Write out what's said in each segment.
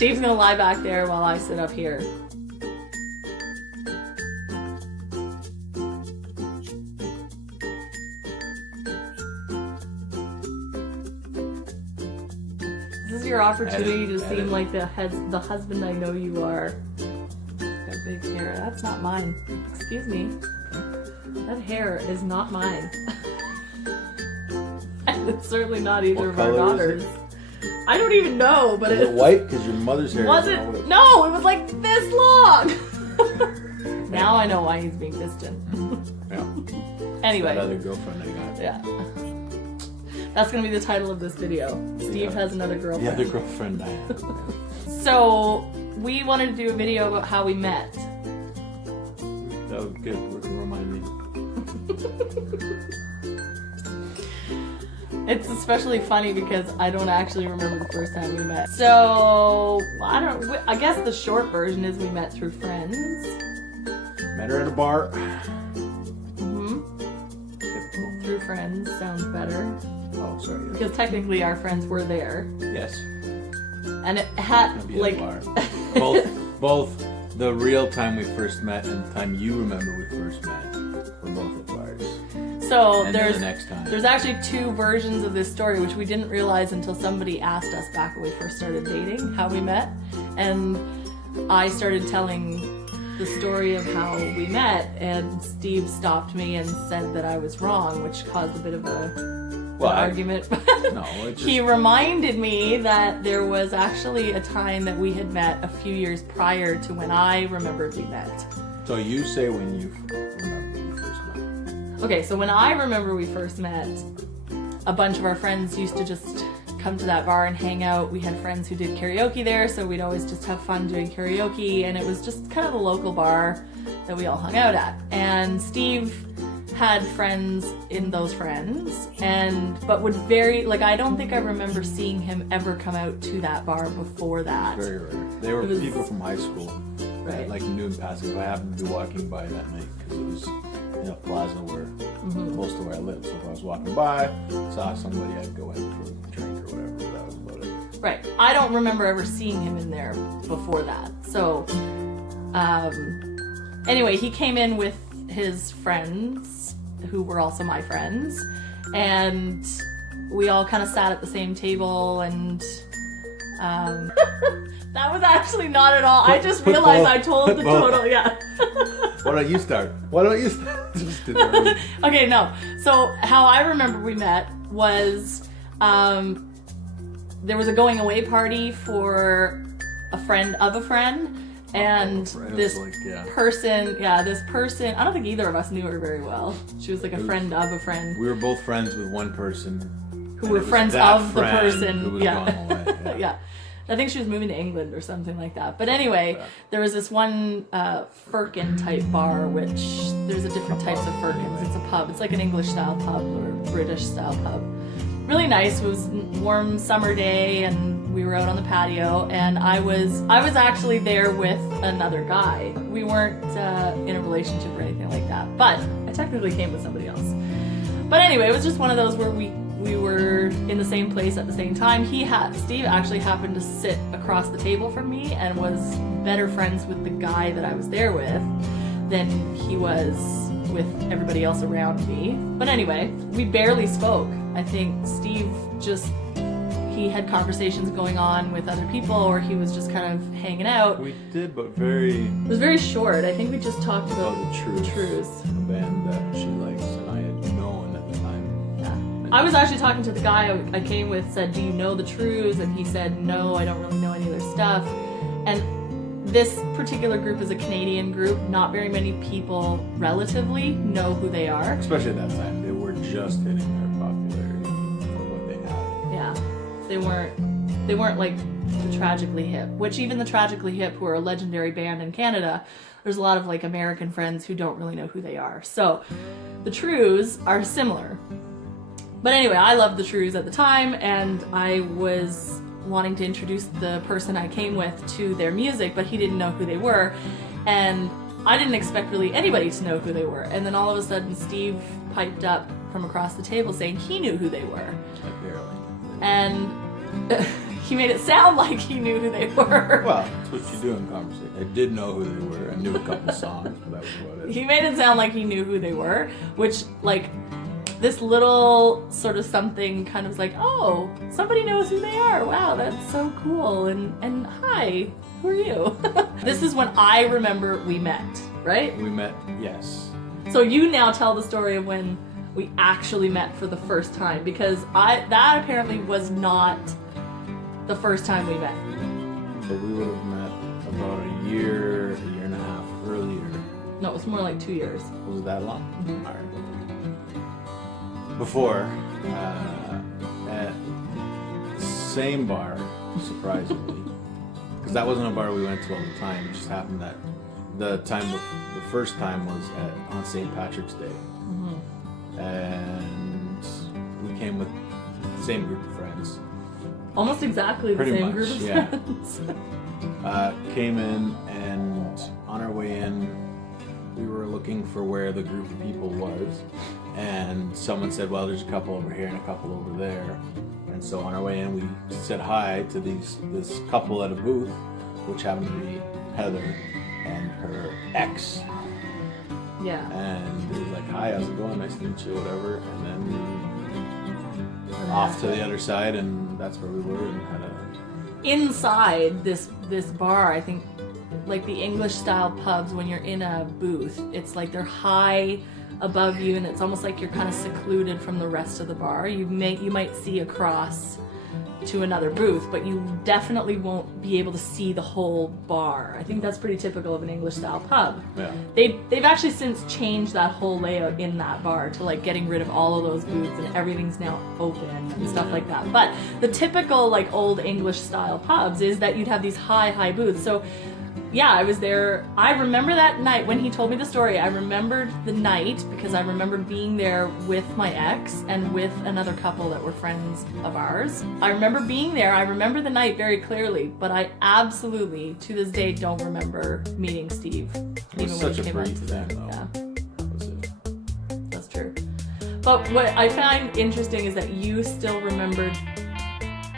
Steve's gonna lie back there while I sit up here. This is your opportunity to seem like the husband I know you are. Got big hair. That's not mine. Excuse me. That hair is not mine. And it's certainly not either of our daughters. I don't even know, but is it white? Because your mother's hair wasn't. No, it was like this long. Now I know why he's being distant. Yeah. Anyway. That other girlfriend I got. Yeah. That's gonna be the title of this video. Steve has another girlfriend. The other girlfriend I have. So we wanted to do a video about how we met. Oh, good. Remind me. It's especially funny because I don't actually remember the first time we met. So I guess the short version is we met through friends. Met her at a bar. Mm-hmm. Typical. Through friends sounds better. Oh, sorry. Yes. Because technically our friends were there. Yes. And it had like both the real time we first met and the time you remember we first met were both at bars. So and there's the next time. There's actually two versions of this story, which we didn't realize until somebody asked us back when we first started dating how we met, and I started telling the story of how we met, and Steve stopped me and said that I was wrong, which caused a bit of an argument. No, He reminded me that there was actually a time that we had met a few years prior to when I remembered we met. So you say when you remember you first met. Okay, so when I remember we first met, a bunch of our friends used to just come to that bar and hang out. We had friends who did karaoke there, so we'd always just have fun doing karaoke, and it was just kind of a local bar that we all hung out at. And Steve had friends in those friends, but would I don't think I remember seeing him ever come out to that bar before that. Very rare. They were people from high school. Right. Like knew in passing. I happened to be walking by that night because it was in a plaza close to where I live. So if I was walking by, saw somebody, I'd go in for a drink or whatever. But that was about it. Right. I don't remember ever seeing him in there before that. So, anyway, he came in with his friends, who were also my friends, and we all kind of sat at the same table, and that was actually not at all. I just realized I told the total, yeah. Why don't you start? Just did that. Okay, no. So how I remember we met was there was a going away party for a friend of a friend, and this person, I don't think either of us knew her very well. She was like a friend of a friend. We were both friends with one person. Who were friends of the person. Who was gone away. Yeah. Yeah. I think she was moving to England or something like that. But anyway, there was this one firkin type bar, which there's different types of firkins. It's a pub. It's like an English style pub or British style pub. Really nice. It was a warm summer day, and we were out on the patio, and I was actually there with another guy. We weren't in a relationship or anything like that, but I technically came with somebody else. But anyway, it was just one of those where we were in the same place at the same time. Steve actually happened to sit across the table from me and was better friends with the guy that I was there with than he was with everybody else around me. But anyway, we barely spoke. I think Steve he had conversations going on with other people, or he was just kind of hanging out. We did, but it was very short. I think we just talked about the Trues. A band that she likes and I had known at the time. Yeah. I was actually talking to the guy I came with, said, "Do you know the Trues?" And he said, "No, I don't really know any of their stuff." And this particular group is a Canadian group. Not very many people, relatively, know who they are. Especially at that time. They were just hitting their popularity for what they had. Yeah. They weren't like the Tragically Hip, which even the Tragically Hip, who are a legendary band in Canada, there's a lot of like American friends who don't really know who they are. So the Trues are similar. But anyway, I loved the Trues at the time, and I was wanting to introduce the person I came with to their music, but he didn't know who they were, and I didn't expect really anybody to know who they were. And then all of a sudden Steve piped up from across the table saying he knew who they were. Like barely. And he made it sound like he knew who they were. Well, that's what you do in conversation. I did know who they were. I knew a couple songs, but that was about it. He made it sound like he knew who they were, which, like, this little sort of something kind of was like, oh, somebody knows who they are. Wow, that's so cool. And hi, who are you? This is when I remember we met, right? We met, yes. So you now tell the story of when we actually met for the first time, because that apparently was not the first time we met. So we would have met about a year and a half earlier. No, it was more like 2 years. Was it that long? Mm-hmm. All right. Before, at the same bar, surprisingly, because that wasn't a bar we went to all the time. It just happened that the first time was on St. Patrick's Day. Mm-hmm. And we came with the same group of friends. Almost exactly the same group of friends. Came in, and on our way in, we were looking for where the group of people was. And someone said, well, there's a couple over here and a couple over there. And so on our way in, we said hi to this couple at a booth, which happened to be Heather and her ex. Yeah. And it was like, hi, how's it going? Nice to meet you, whatever. And then off to the other side, and that's where we were. And had a inside this bar, I think, like the English style pubs, when you're in a booth, it's like they're high above you, and it's almost like you're kind of secluded from the rest of the bar. You might see across to another booth, but you definitely won't be able to see the whole bar. I think that's pretty typical of an English style pub. Yeah. They've actually since changed that whole layout in that bar to like getting rid of all of those booths, and everything's now open and stuff like that. But the typical like old English style pubs is that you'd have these high booths. So yeah, I was there. I remember that night when he told me the story. I remembered the night because I remember being there with my ex and with another couple that were friends of ours. I remember being there. I remember the night very clearly, but I absolutely, to this day, don't remember meeting Steve. It was such a brief thing, though. Yeah, That was it. that's true. But what I find interesting is that you still remembered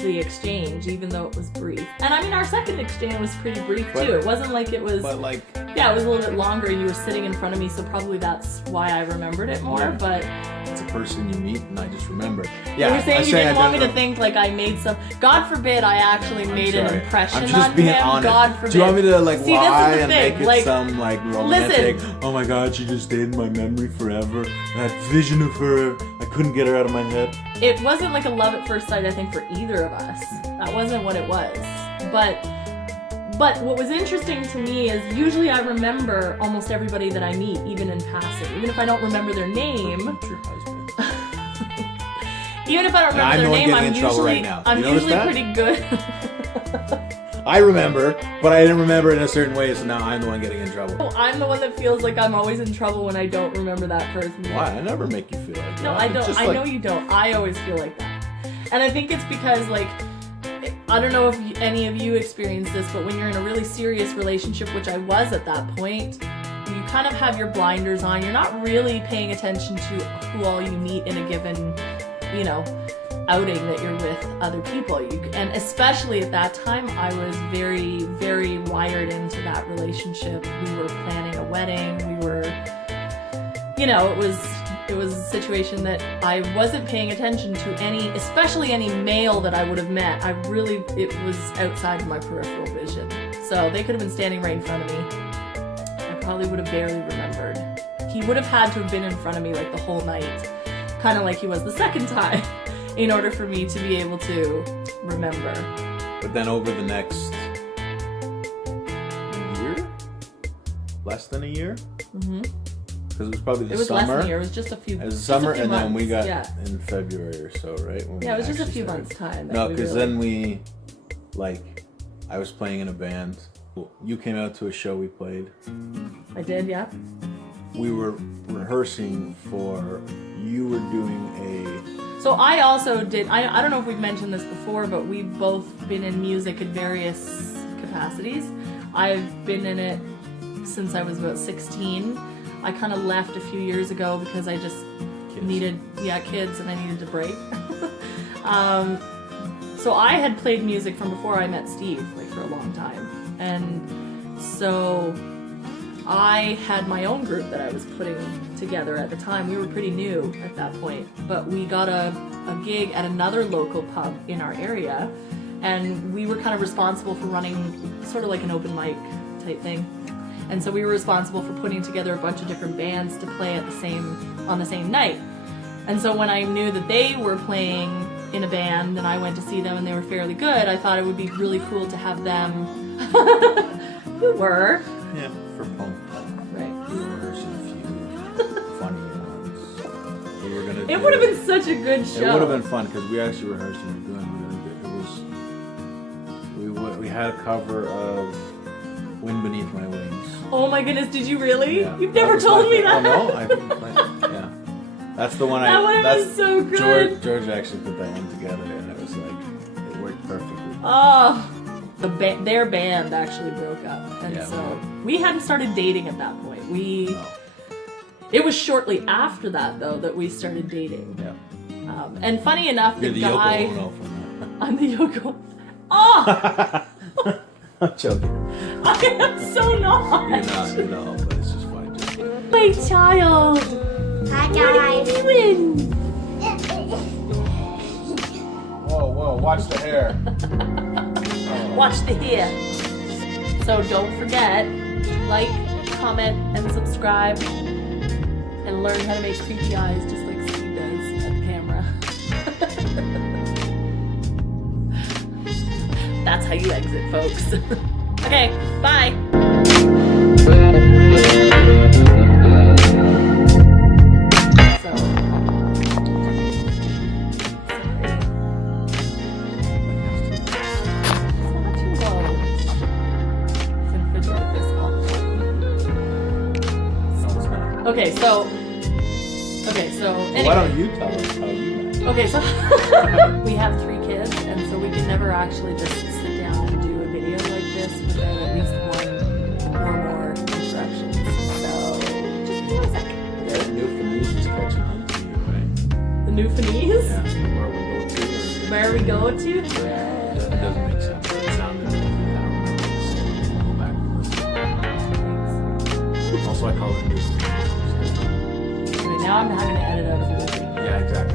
the exchange, even though it was brief. And I mean, our second exchange was pretty brief too. It wasn't like it was. But like, yeah, it was a little bit longer. You were sitting in front of me, so probably that's why I remembered it more. Yeah. But it's a person you meet, and I just remember. you were saying you didn't want me to think like I made some. God forbid I actually made an impression I'm just on being him. honest. God forbid. Do you want me to like See, lie this is the and thing. make it Like, some like romantic? listen. Oh my God, she just stayed in my memory forever. That vision of her, I couldn't get her out of my head. It wasn't like a love at first sight, I think, for either of us. That wasn't what it was. But what was interesting to me is usually I remember almost everybody that I meet, even in passing. Even if I don't remember their name. Your husband. Even if I don't remember their name, I'm usually pretty good. I remember, but I didn't remember in a certain way, so now I'm the one getting in trouble. I'm the one that feels like I'm always in trouble when I don't remember that person. Why? I never make you feel like that. No, I don't. I know you don't. I always feel like that. And I think it's because, like, I don't know if any of you experience this, but when you're in a really serious relationship, which I was at that point, you kind of have your blinders on. You're not really paying attention to who all you meet in a given, outing that you're with other people. And especially at that time, I was very, very wired into that relationship. We were planning a wedding. We were, it was a situation that I wasn't paying attention to especially any male that I would have met. It was outside of my peripheral vision. So they could have been standing right in front of me. I probably would have barely remembered. He would have had to have been in front of me like the whole night, kind of like he was the second time, in order for me to be able to remember. But then over the next year? Less than a year? Mm-hmm. Because it was probably the summer. It was less than a year. It was just a few. It was summer, and months. then we got yeah. in February or so, right? When Yeah, it was just a few started. months' time. No, because then I was playing in a band. You came out to a show we played. I did, yeah. We were rehearsing you were doing So I also did, I don't know if we've mentioned this before, but we've both been in music in various capacities. I've been in it since I was about 16. I kind of left a few years ago because I just needed kids, and I needed to break. So I had played music from before I met Steve, like for a long time. And so I had my own group that I was putting together at the time. We were pretty new at that point, but we got a gig at another local pub in our area, and we were kind of responsible for running sort of like an open mic type thing. And so we were responsible for putting together a bunch of different bands to play on the same night. And so when I knew that they were playing in a band and I went to see them and they were fairly good, I thought it would be really cool to have them. You were. Yeah, for punk. Right. We were rehearsing a few funny ones. We were gonna. It would have been such a good show. It would have been fun because we actually rehearsed and we were doing really good. We had a cover of "Wind Beneath My Wings." Oh my goodness! Did you really? Yeah. You've never told me that. Oh no, I didn't play. Yeah, that's the one. That would have been so good. George actually put that one together, and it was like it worked perfectly. Oh, their band actually broke up, and Yeah, so we hadn't started dating at that point. It was shortly after that though that we started dating. Yeah. And funny enough, You're the the guy. Yoko Ono from that. I'm the Yoko. Oh, I'm joking. I am so not. You're not, but it's just funny. My child. Hi What are you guys. doing? Whoa, watch the hair. Watch the hair. So don't forget, like, comment, and subscribe, and learn how to make creepy eyes just like Steve does at the camera. That's how you exit, folks. Okay, bye. So, Okay, so anyway. Why don't you tell us how you met? Okay, so we have 3 kids, and so we can never actually just sit down and do a video like this without at least one or more instructions. So just give me a second. The Newfoundland is catching on to you, right? The Newfoundland? Yeah, where we go to. Where we go to? It doesn't make sense. It sounded like I don't know. Go back and listen. Also, I call it Newfoundland. Okay, now I'm having to edit out a few things. Yeah, exactly.